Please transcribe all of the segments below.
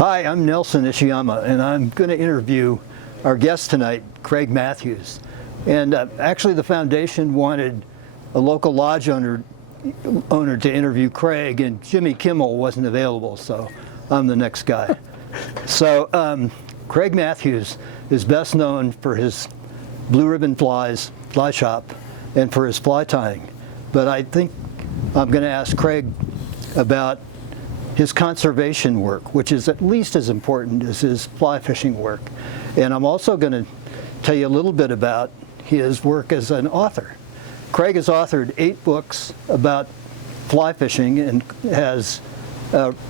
Hi, I'm Nelson Ishiyama, and I'm going to interview our guest tonight, Craig Mathews. And actually the foundation wanted a local lodge owner to interview Craig, and Jimmy Kimmel wasn't available, so I'm the next guy. So Craig Mathews is best known for his Blue Ribbon Flies fly shop and for his fly tying. But I think I'm going to ask Craig about his conservation work, which is at least as important as his fly fishing work. And I'm also going to tell you a little bit about his work as an author. Craig has authored 8 books about fly fishing and has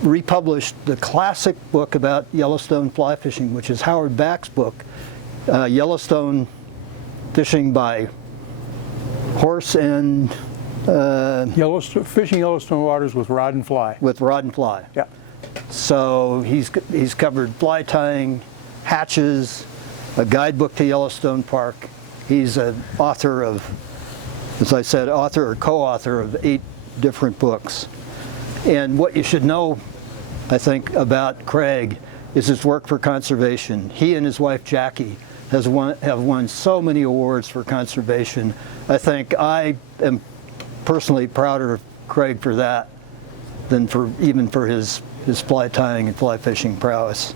republished the classic book about Yellowstone fly fishing, which is Howard Back's book, Yellowstone Fishing by Horse and Fishing Yellowstone waters with rod and fly. With rod and fly. Yeah. So he's covered fly tying, hatches, a guidebook to Yellowstone Park. He's an author of, as I said, author or co-author of 8 different books. And what you should know, I think, about Craig is his work for conservation. He and his wife Jackie have won so many awards for conservation. I think I am personally prouder of Craig for that than even for his fly tying and fly fishing prowess.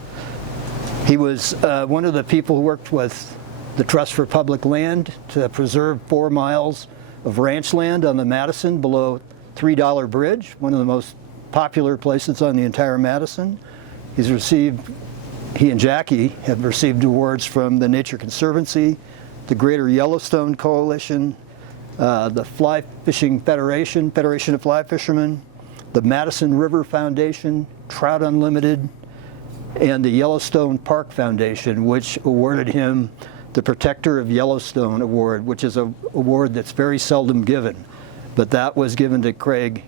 He was one of the people who worked with the Trust for Public Land to preserve 4 miles of ranch land on the Madison below $3 Bridge, one of the most popular places on the entire Madison. He and Jackie have received awards from the Nature Conservancy, the Greater Yellowstone Coalition, the Fly Fishing Federation, Federation of Fly Fishermen, the Madison River Foundation, Trout Unlimited, and the Yellowstone Park Foundation, which awarded him the Protector of Yellowstone Award, which is an award that's very seldom given. But that was given to Craig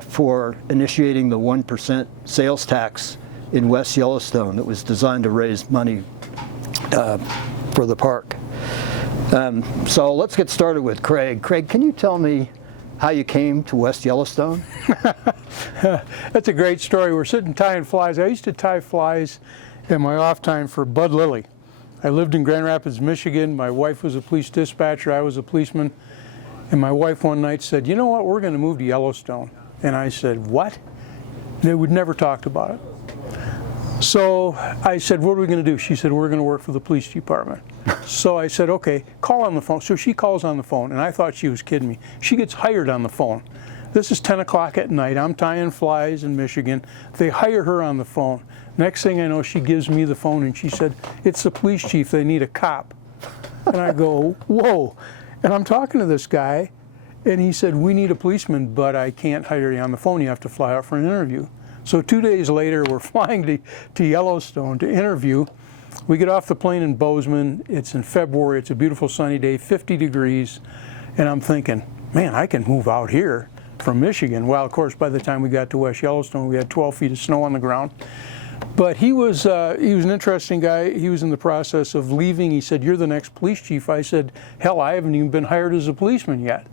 for initiating the 1% sales tax in West Yellowstone that was designed to raise money for the park. So let's get started with Craig. Craig, can you tell me how you came to West Yellowstone? That's a great story. We're sitting tying flies. I used to tie flies in my off time for Bud Lilly. I lived in Grand Rapids, Michigan. My wife was a police dispatcher. I was a policeman. And my wife one night said, "You know what, we're going to move to Yellowstone." And I said, "What?" They would never talked about it. So I said, "What are we going to do?" She said, "We're going to work for the police department." So I said, "Okay, call on the phone." So she calls on the phone, and I thought she was kidding me. She gets hired on the phone. This is 10 o'clock at night. I'm tying flies in Michigan. They hire her on the phone. Next thing I know, she gives me the phone, and she said, "It's the police chief. They need a cop." And I go, "Whoa." And I'm talking to this guy, and he said, "We need a policeman, but I can't hire you on the phone. You have to fly out for an interview." So 2 days later, we're flying to Yellowstone to interview. We get off the plane in Bozeman. It's in February. It's a beautiful sunny day, 50 degrees. And I'm thinking, man, I can move out here from Michigan. Well, of course, by the time we got to West Yellowstone, we had 12 feet of snow on the ground. But he was an interesting guy. He was in the process of leaving. He said, "You're the next police chief." I said, "Hell, I haven't even been hired as a policeman yet."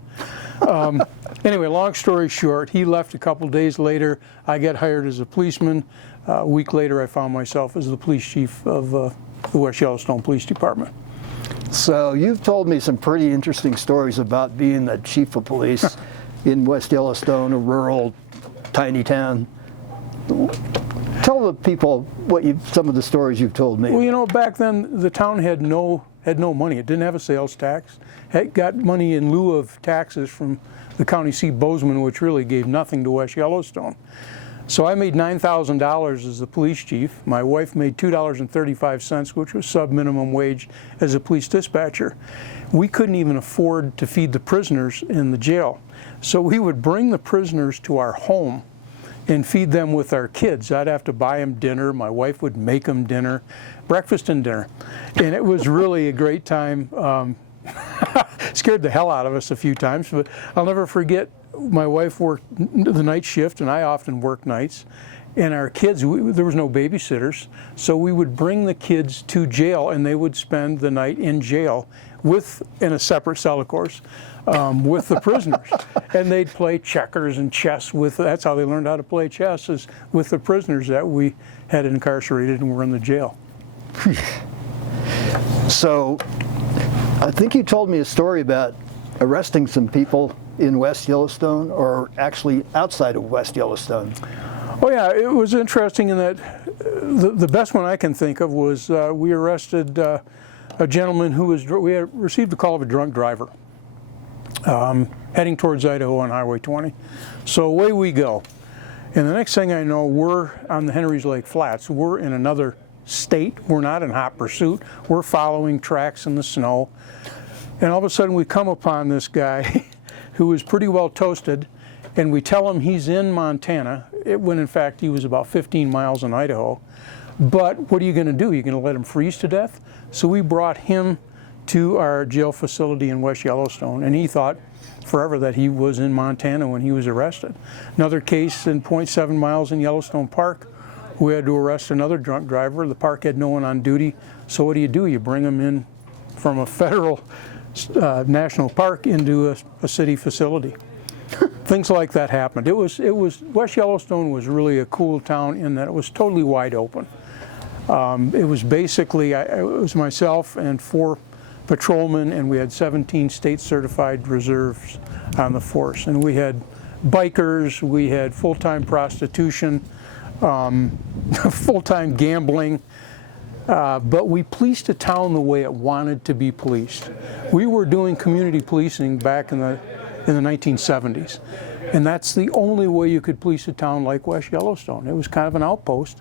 Anyway, long story short, he left a couple days later. I got hired as a policeman. A week later, I found myself as the police chief of the West Yellowstone Police Department. So you've told me some pretty interesting stories about being the chief of police in West Yellowstone, a rural, tiny town. Tell the people some of the stories you've told me. Well, you know, back then the town had no money. It didn't have a sales tax. It got money in lieu of taxes from the county seat Bozeman, which really gave nothing to West Yellowstone. So I made $9,000 as the police chief. My wife made $2.35, which was sub-minimum wage, as a police dispatcher. We couldn't even afford to feed the prisoners in the jail. So we would bring the prisoners to our home and feed them with our kids. I'd have to buy them dinner. My wife would make them dinner, breakfast and dinner. And it was really a great time. Scared the hell out of us a few times, but I'll never forget, my wife worked the night shift, and I often worked nights. And our kids, there was no babysitters, so we would bring the kids to jail, and they would spend the night in jail in a separate cell, of course, with the prisoners. And they'd play checkers and chess with, that's how they learned how to play chess, is with the prisoners that we had incarcerated and were in the jail. So, I think you told me a story about arresting some people in West Yellowstone, or actually outside of West Yellowstone. Oh yeah, it was interesting in that the best one I can think of was we arrested a gentleman who we had received a call of a drunk driver heading towards Idaho on Highway 20. So away we go. And the next thing I know, we're on the Henry's Lake Flats. We're in another state. We're not in hot pursuit. We're following tracks in the snow. And all of a sudden we come upon this guy who is pretty well toasted, and we tell him he's in Montana, when in fact he was about 15 miles in Idaho. But what are you going to do? You're going to let him freeze to death? So we brought him to our jail facility in West Yellowstone, and he thought forever that he was in Montana when he was arrested. Another case in 0.7 miles in Yellowstone Park, we had to arrest another drunk driver. The park had no one on duty. So what do? You bring him in from a federal national park into a city facility. Things like that happened. West Yellowstone was really a cool town in that it was totally wide open. It was basically, it was myself and 4 patrolmen, and we had 17 state certified reserves on the force. And we had bikers, we had full-time prostitution, full-time gambling, but we policed a town the way it wanted to be policed. We were doing community policing back in the 1970s, and that's the only way you could police a town like West Yellowstone. It was kind of an outpost.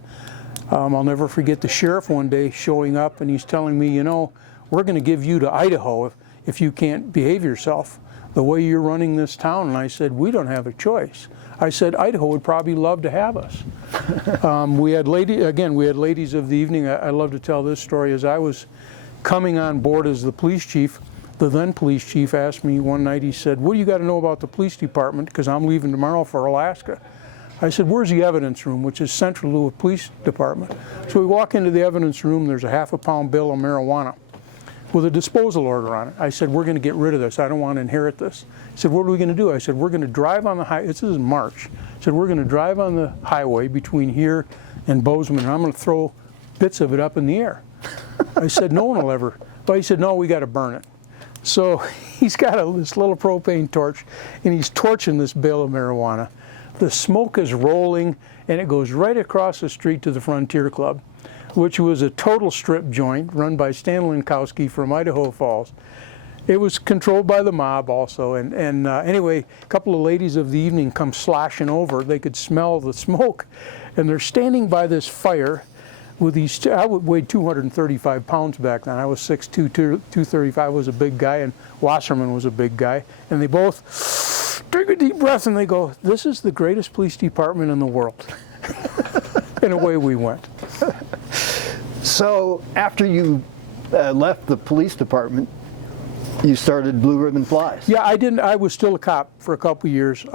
I'll never forget the sheriff one day showing up, and he's telling me, you know, we're going to give you to Idaho if you can't behave yourself the way you're running this town. And I said, we don't have a choice. I said, Idaho would probably love to have us. We had ladies of the evening. I love to tell this story. As I was coming on board as the police chief, the then police chief asked me one night, he said, what do you got to know about the police department? Because I'm leaving tomorrow for Alaska. I said, where's the evidence room, which is central to a police department? So we walk into the evidence room, there's a half-a-pound bill of marijuana with a disposal order on it. I said, we're going to get rid of this. I don't want to inherit this. He said, what are we going to do? I said, we're going to drive on the highway. This is March. I said, we're going to drive on the highway between here and Bozeman, and I'm going to throw bits of it up in the air. I said, no one will ever. But he said, no, we got to burn it. So he's got this little propane torch, and he's torching this bale of marijuana. The smoke is rolling, and it goes right across the street to the Frontier Club, which was a total strip joint run by Stan Linkowski from Idaho Falls. It was controlled by the mob also, and anyway, a couple of ladies of the evening come sloshing over. They could smell the smoke, and they're standing by this fire with these, I weighed 235 pounds back then. I was 6'2", 235 was a big guy, and Wasserman was a big guy, and they both take a deep breath and they go, this is the greatest police department in the world. And away we went. So after you left the police department, you started Blue Ribbon Flies. Yeah, I didn't. I was still a cop for a couple of years.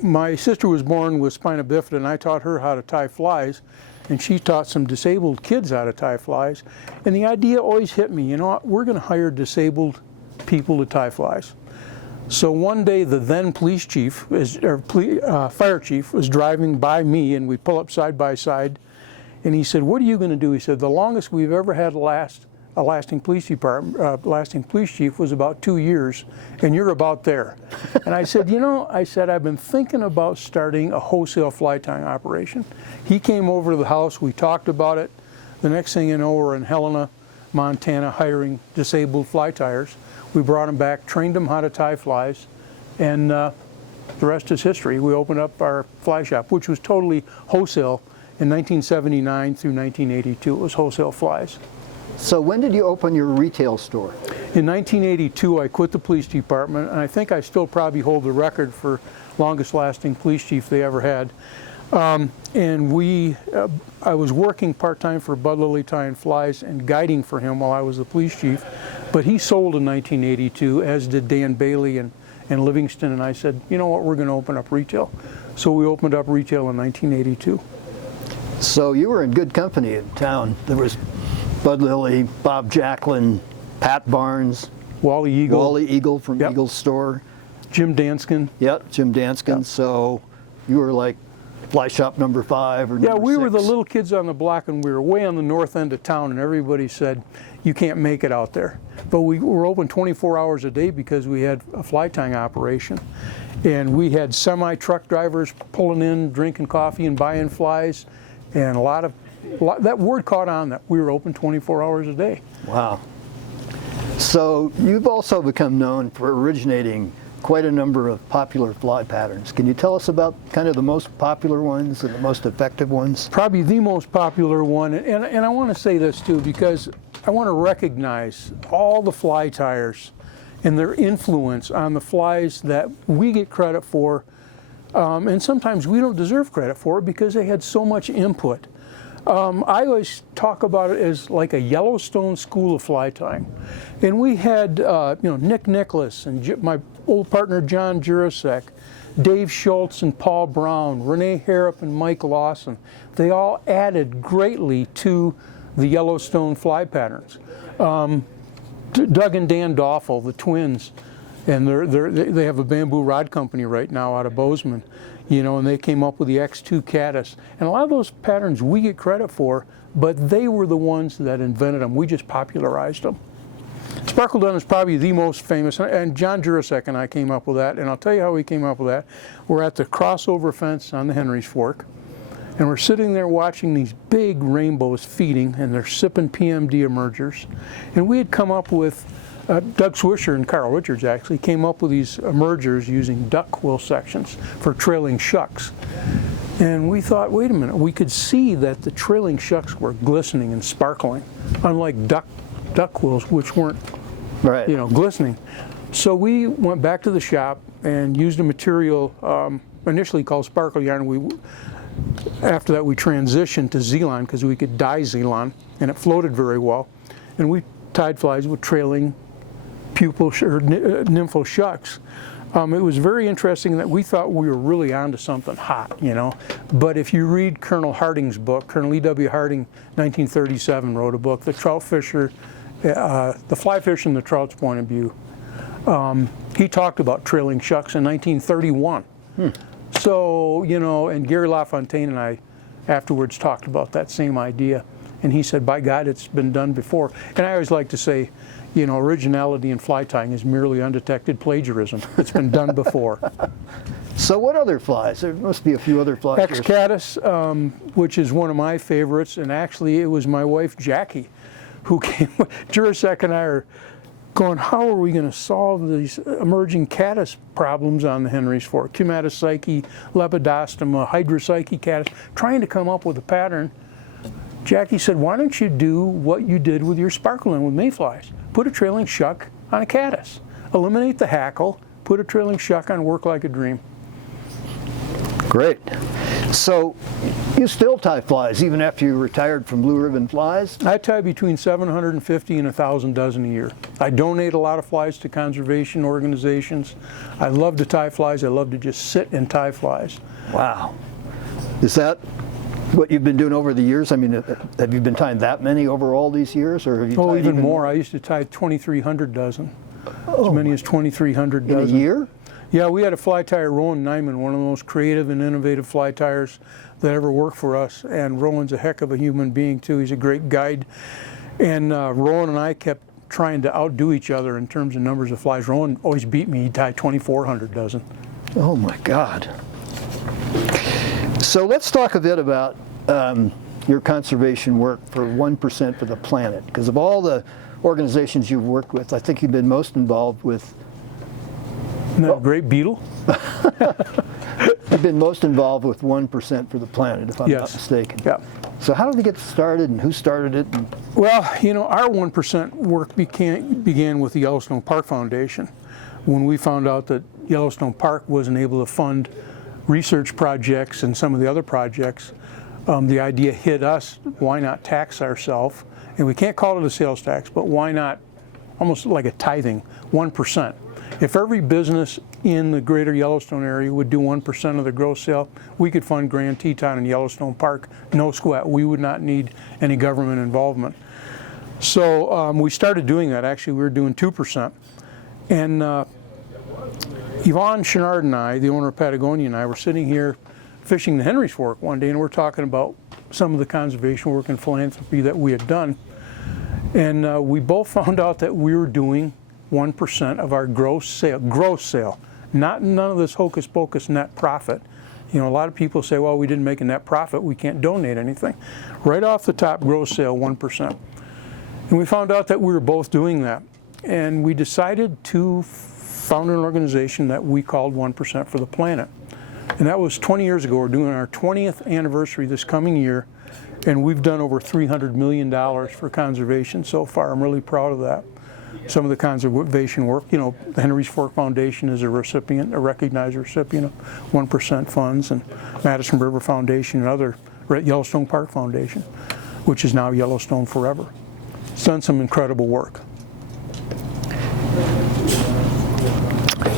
My sister was born with spina bifida, and I taught her how to tie flies, and she taught some disabled kids how to tie flies. And the idea always hit me, you know what, we're going to hire disabled people to tie flies. So one day the then police chief, fire chief, was driving by me, and we pull up side by side, and he said, what are you going to do? He said, the longest we've ever had a lasting police department, lasting police chief was about 2 years, and you're about there. And I said, you know, I've been thinking about starting a wholesale fly tying operation. He came over to the house, we talked about it. The next thing you know, we're in Helena, Montana, hiring disabled fly tyers. We brought them back, trained them how to tie flies, and the rest is history. We opened up our fly shop, which was totally wholesale. In 1979 through 1982, it was wholesale flies. So when did you open your retail store? In 1982, I quit the police department, and I think I still probably hold the record for longest lasting police chief they ever had. I was working part-time for Bud Lilly tying flies and guiding for him while I was the police chief, but he sold in 1982, as did Dan Bailey and Livingston, and I said, you know what, we're going to open up retail. So we opened up retail in 1982. So you were in good company in town. There was Bud Lilly, Bob Jacklin, Pat Barnes, Wally Eagle. Wally Eagle from Yep. Eagle's Store. Jim Danskin. Yep, Jim Danskin. Yep. So you were like fly shop number 5 or number 6? Yeah, we were the little kids on the block, and we were way on the north end of town, and everybody said, you can't make it out there. But we were open 24 hours a day because we had a fly tying operation. And we had semi-truck drivers pulling in, drinking coffee and buying flies, and that word caught on that we were open 24 hours a day. Wow. So you've also become known for originating quite a number of popular fly patterns. Can you tell us about kind of the most popular ones and the most effective ones? Probably the most popular one, and I want to say this too, because I want to recognize all the fly tiers and their influence on the flies that we get credit for, and sometimes we don't deserve credit for it because they had so much input. I always talk about it as like a Yellowstone school of fly tying. And we had Nick Nicholas and my old partner John Jurasek, Dave Schultz and Paul Brown, Renee Harrop and Mike Lawson. They all added greatly to the Yellowstone fly patterns. Doug and Dan Doffel, the twins, and they have a bamboo rod company right now out of Bozeman, and they came up with the X2 caddis. And a lot of those patterns we get credit for, but they were the ones that invented them. We just popularized them. Sparkle Dun is probably the most famous, and John Jurasek and I came up with that, and I'll tell you how we came up with that. We're at the crossover fence on the Henry's Fork, and we're sitting there watching these big rainbows feeding, and they're sipping PMD emergers. And we had come up with, Doug Swisher and Carl Richards actually came up with these emergers using duck quill sections for trailing shucks. And we thought, wait a minute, we could see that the trailing shucks were glistening and sparkling, unlike duck quills, which weren't, right, glistening. So we went back to the shop and used a material initially called sparkle yarn. After that, we transitioned to Zelon because we could dye Zelon, and it floated very well. And we tied flies with trailing pupil or nympho shucks. It was very interesting that we thought we were really onto something hot, But if you read Colonel Harding's book, Colonel E.W. Harding, 1937, wrote a book, The Trout Fisher, the Fly Fish from the Trout's Point of View. He talked about trailing shucks in 1931. So, and Gary LaFontaine and I afterwards talked about that same idea. And he said, by God, it's been done before. And I always like to say, originality in fly tying is merely undetected plagiarism. It's been done before. So what other flies? There must be a few other flies. X caddis, which is one of my favorites, and actually it was my wife Jackie who came. Jurasek and I are going, how are we going to solve these emerging caddis problems on the Henry's Fork? Cumatopsyche, Lepidostoma, Hydropsyche caddis, trying to come up with a pattern. Jackie said, why don't you do what you did with your sparkling with mayflies? Put a trailing shuck on a caddis. Eliminate the hackle, put a trailing shuck on, work like a dream. Great. So you still tie flies even after you retired from Blue Ribbon Flies? I tie between 750 and 1,000 dozen a year. I donate a lot of flies to conservation organizations. I love to tie flies. I love to just sit and tie flies. Wow. Is that what you've been doing over the years? I mean, have you been tying that many over all these years, or have you tied even more? I used to tie 2,300 dozen. As many as 2,300 dozen. In a year? Yeah, we had a fly tyer, Roland Nyman, one of the most creative and innovative fly tyers that ever worked for us. And Roland's a heck of a human being, too. He's a great guide. And Roland and I kept trying to outdo each other in terms of numbers of flies. Roland always beat me. He tied 2,400 dozen. Oh, my God. So let's talk a bit about your conservation work for 1% for the Planet. Because of all the organizations you've worked with, I think you've been most involved with... Isn't that a great beetle? You've been most involved with 1% for the Planet, if I'm not mistaken. Yeah. So how did it get started, and who started it? Well, our 1% work began with the Yellowstone Park Foundation. When we found out that Yellowstone Park wasn't able to fund research projects and some of the other projects, the idea hit us, why not tax ourselves? And we can't call it a sales tax, but why not, almost like a tithing, 1%. If every business in the greater Yellowstone area would do 1% of the gross sale, we could fund Grand Teton and Yellowstone Park, no sweat. We would not need any government involvement. So we started doing that. Actually, we were doing 2%. And Yvonne Chenard and I, the owner of Patagonia, and I were sitting here fishing the Henry's Fork one day, and we're talking about some of the conservation work and philanthropy that we had done. And we both found out that we were doing 1% of our gross sale, none of this hocus pocus net profit. You know, a lot of people say, well, we didn't make a net profit, we can't donate anything. Right off the top, gross sale, 1%. And we found out that we were both doing that. And we decided to found an organization that we called 1% for the Planet. And that was 20 years ago. We're doing our 20th anniversary this coming year, and we've done over $300 million for conservation so far. I'm really proud of that. Some of the conservation work, you know, the Henry's Fork Foundation is a recognized recipient of 1% funds, and Madison River Foundation and other, Yellowstone Park Foundation, which is now Yellowstone Forever. It's done some incredible work.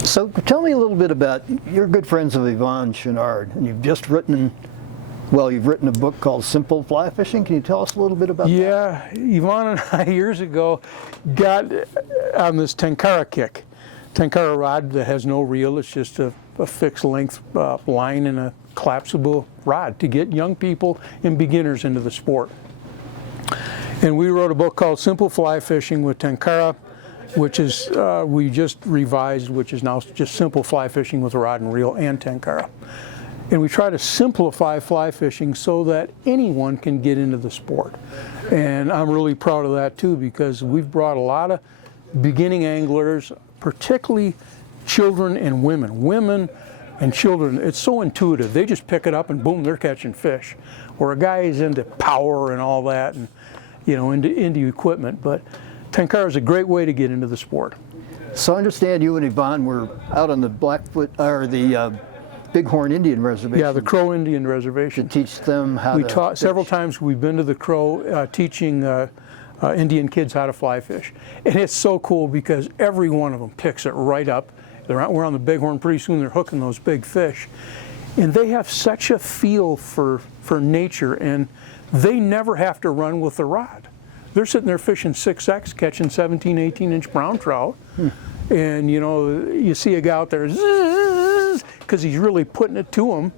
So tell me a little bit about, you're good friends of Yvonne Chenard, and you've just written, well, you've written a book called Simple Fly Fishing. Can you tell us a little bit about that? Yeah, Yvonne and I years ago got on this tenkara kick. Tenkara rod that has no reel, it's just a fixed length line and a collapsible rod to get young people and beginners into the sport. And we wrote a book called Simple Fly Fishing with Tenkara, which is, we just revised, which is now just Simple Fly Fishing with rod and reel and Tenkara. And we try to simplify fly fishing so that anyone can get into the sport. And I'm really proud of that too, because we've brought a lot of beginning anglers, particularly children and women. Women and children, it's so intuitive. They just pick it up and boom, they're catching fish. Where a guy is into power and all that, and you know, into equipment. But Tenkara is a great way to get into the sport. So I understand you and Yvonne were out on the Blackfoot, or the Bighorn Indian Reservation. Yeah, the Crow Indian Reservation. To teach them how we to taught fish. Several times. We've been to the Crow teaching Indian kids how to fly fish. And it's so cool because every one of them picks it right up. We're on the Bighorn, pretty soon they're hooking those big fish. And they have such a feel for nature, and they never have to run with the rod. They're sitting there fishing 6X, catching 17, 18-inch brown trout. And you know, you see a guy out there, because he's really putting it to him.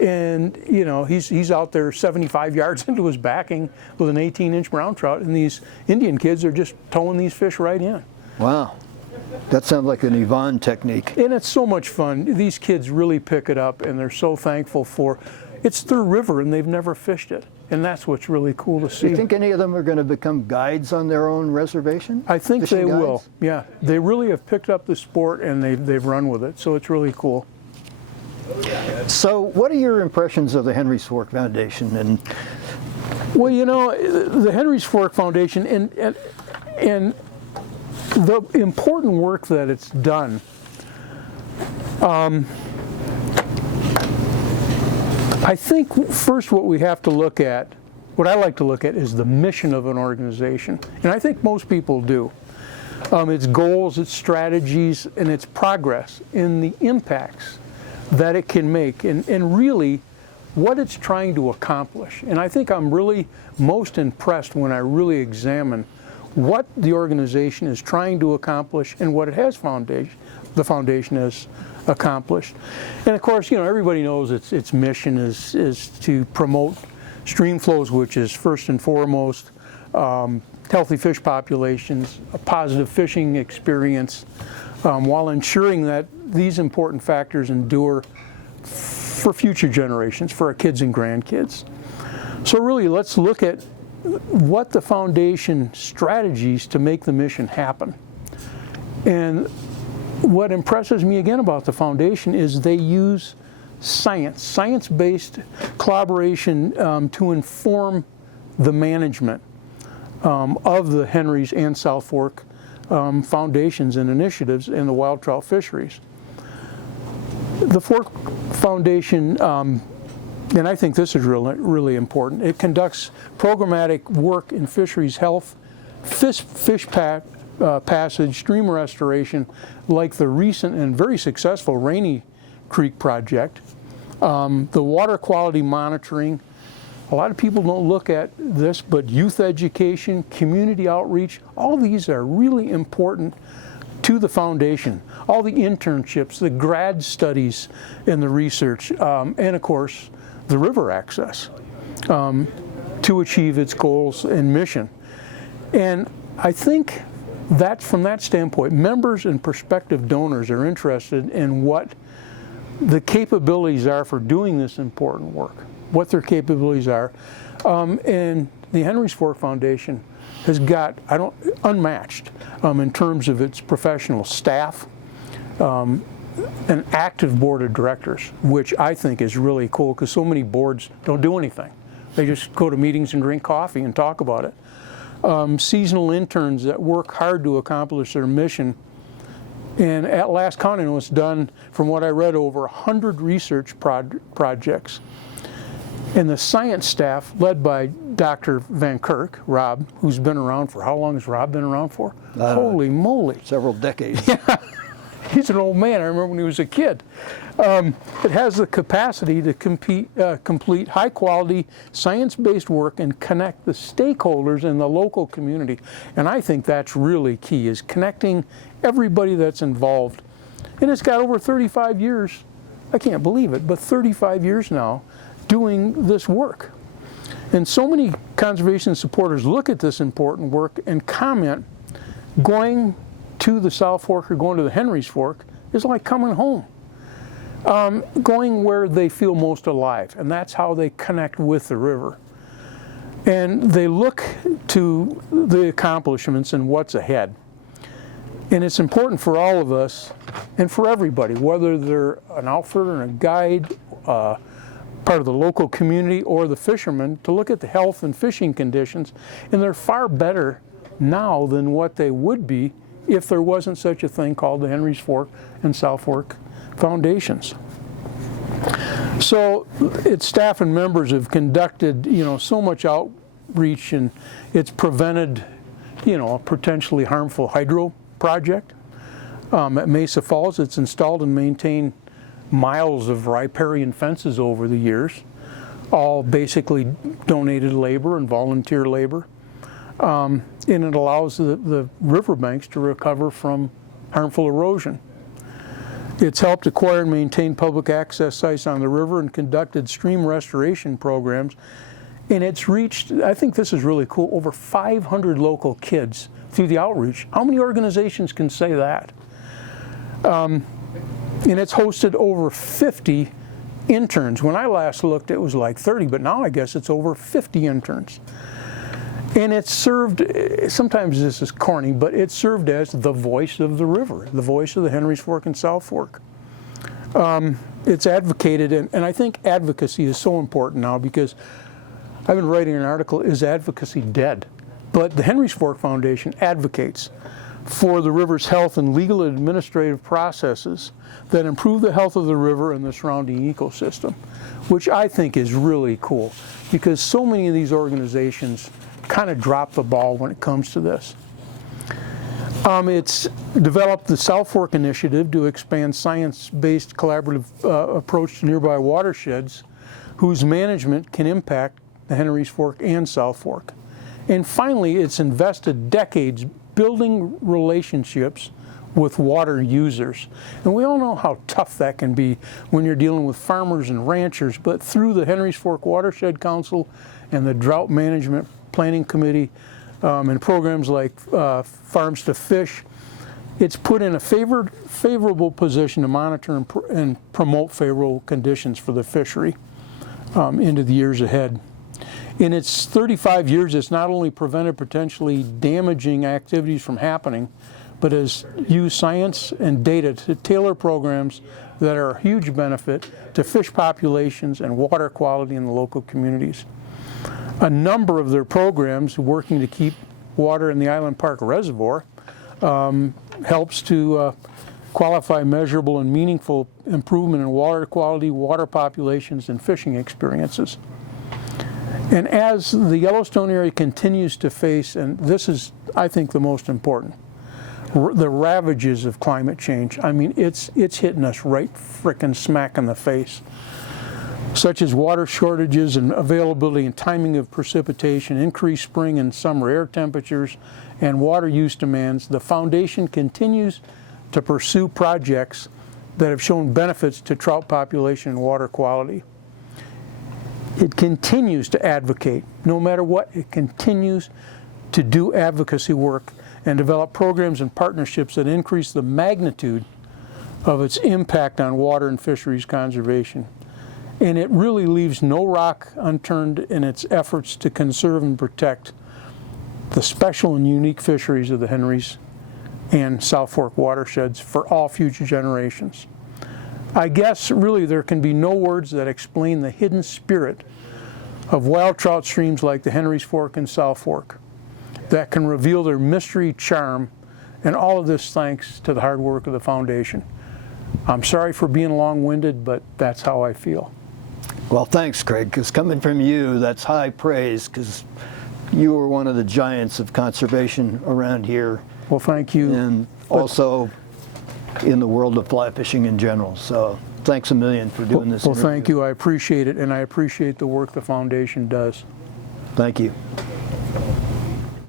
And you know, he's out there 75 yards into his backing with an 18-inch brown trout, and these Indian kids are just towing these fish right in. Wow. That sounds like an Yvonne technique. And it's so much fun. These kids really pick it up, and they're so thankful for, it's their river and they've never fished it. And that's what's really cool to see. Do you think any of them are going to become guides on their own reservation? I think Fishing they guides? will. Yeah, they really have picked up the sport, and they've run with it. So it's really cool. So what are your impressions of the Henry's Fork Foundation? And Well, you know, the Henry's Fork Foundation and the important work that it's done, I think first what we have to look at, what I like to look at, is the mission of an organization. And I think most people do. Its goals, its strategies, and its progress in the impacts that it can make, and really what it's trying to accomplish. And I think I'm really most impressed when I really examine what the organization is trying to accomplish and what it has the foundation has accomplished. And of course, you know, everybody knows its mission is to promote stream flows, which is first and foremost healthy fish populations, a positive fishing experience, while ensuring that these important factors endure for future generations, for our kids and grandkids. So really, let's look at what the foundation strategies to make the mission happen. And what impresses me again about the foundation is they use science-based collaboration to inform the management of the Henry's and South Fork foundations and initiatives in the wild trout fisheries. The Fork Foundation, and I think this is really important, it conducts programmatic work in fisheries health, fish passage, stream restoration, like the recent and very successful Rainy Creek project, the water quality monitoring. A lot of people don't look at this, but youth education, community outreach, all these are really important to the foundation, all the internships, the grad studies and the research, and of course the river access to achieve its goals and mission. And I think that from that standpoint, members and prospective donors are interested in what the capabilities are for doing this important work, what their capabilities are. And the Henry's Fork Foundation has got, unmatched in terms of its professional staff, an active board of directors, which I think is really cool because so many boards don't do anything. They just go to meetings and drink coffee and talk about it. Seasonal interns that work hard to accomplish their mission. And at last counting, it was done, from what I read, over 100 research projects. And the science staff, led by Dr. Van Kirk, Rob, who's been around for, how long has Rob been around for? Holy moly. Several decades. He's an old man. I remember when he was a kid. It has the capacity to complete high-quality, science-based work and connect the stakeholders in the local community. And I think that's really key, is connecting everybody that's involved. And it's got over 35 years, I can't believe it, but 35 years now doing this work. And so many conservation supporters look at this important work and comment, going to the South Fork or going to the Henry's Fork is like coming home. Going where they feel most alive, and that's how they connect with the river. And they look to the accomplishments and what's ahead. And it's important for all of us and for everybody, whether they're an outfitter and a guide, part of the local community, or the fishermen, to look at the health and fishing conditions. And they're far better now than what they would be if there wasn't such a thing called the Henry's Fork and South Fork Foundations. So its staff and members have conducted, so much outreach, and it's prevented, a potentially harmful hydro project. At Mesa Falls, it's installed and maintained miles of riparian fences over the years, all basically donated labor and volunteer labor. And it allows the riverbanks to recover from harmful erosion. It's helped acquire and maintain public access sites on the river and conducted stream restoration programs. And it's reached, I think this is really cool, over 500 local kids through the outreach. How many organizations can say that? And it's hosted over 50 interns. When I last looked, it was like 30, but now I guess it's over 50 interns. And it's served, sometimes this is corny, but it's served as the voice of the river, the voice of the Henry's Fork and South Fork. It's advocated, and I think advocacy is so important now, because I've been writing an article, Is Advocacy Dead? But the Henry's Fork Foundation advocates for the river's health and legal and administrative processes that improve the health of the river and the surrounding ecosystem, which I think is really cool, because so many of these organizations kind of drop the ball when it comes to this. It's developed the South Fork Initiative to expand science-based collaborative approach to nearby watersheds whose management can impact the Henry's Fork and South Fork. And finally, it's invested decades building relationships with water users. And we all know how tough that can be when you're dealing with farmers and ranchers, but through the Henry's Fork Watershed Council and the Drought Management Planning Committee and programs like Farms to Fish, it's put in a favorable position to monitor and promote favorable conditions for the fishery into the years ahead. In its 35 years, it's not only prevented potentially damaging activities from happening, but has used science and data to tailor programs that are a huge benefit to fish populations and water quality in the local communities. A number of their programs working to keep water in the Island Park Reservoir helps to qualify measurable and meaningful improvement in water quality, water populations, and fishing experiences. And as the Yellowstone area continues to face, and this is, I think, the most important, the ravages of climate change. I mean, it's hitting us right frickin' smack in the face. such as water shortages and availability and timing of precipitation, increased spring and summer air temperatures, and water use demands, the Foundation continues to pursue projects that have shown benefits to trout population and water quality. It continues to advocate, no matter what, it continues to do advocacy work and develop programs and partnerships that increase the magnitude of its impact on water and fisheries conservation. And it really leaves no rock unturned in its efforts to conserve and protect the special and unique fisheries of the Henrys and South Fork watersheds for all future generations. I guess really there can be no words that explain the hidden spirit of wild trout streams like the Henry's Fork and South Fork that can reveal their mystery, charm, and all of this thanks to the hard work of the Foundation. I'm sorry for being long-winded, but that's how I feel. Well, thanks, Craig, because coming from you, that's high praise, because you were one of the giants of conservation around here. Well, thank you. And also in the world of fly fishing in general. So thanks a million for doing this Well, interview. thank you. I appreciate it, and I appreciate the work the Foundation does. Thank you.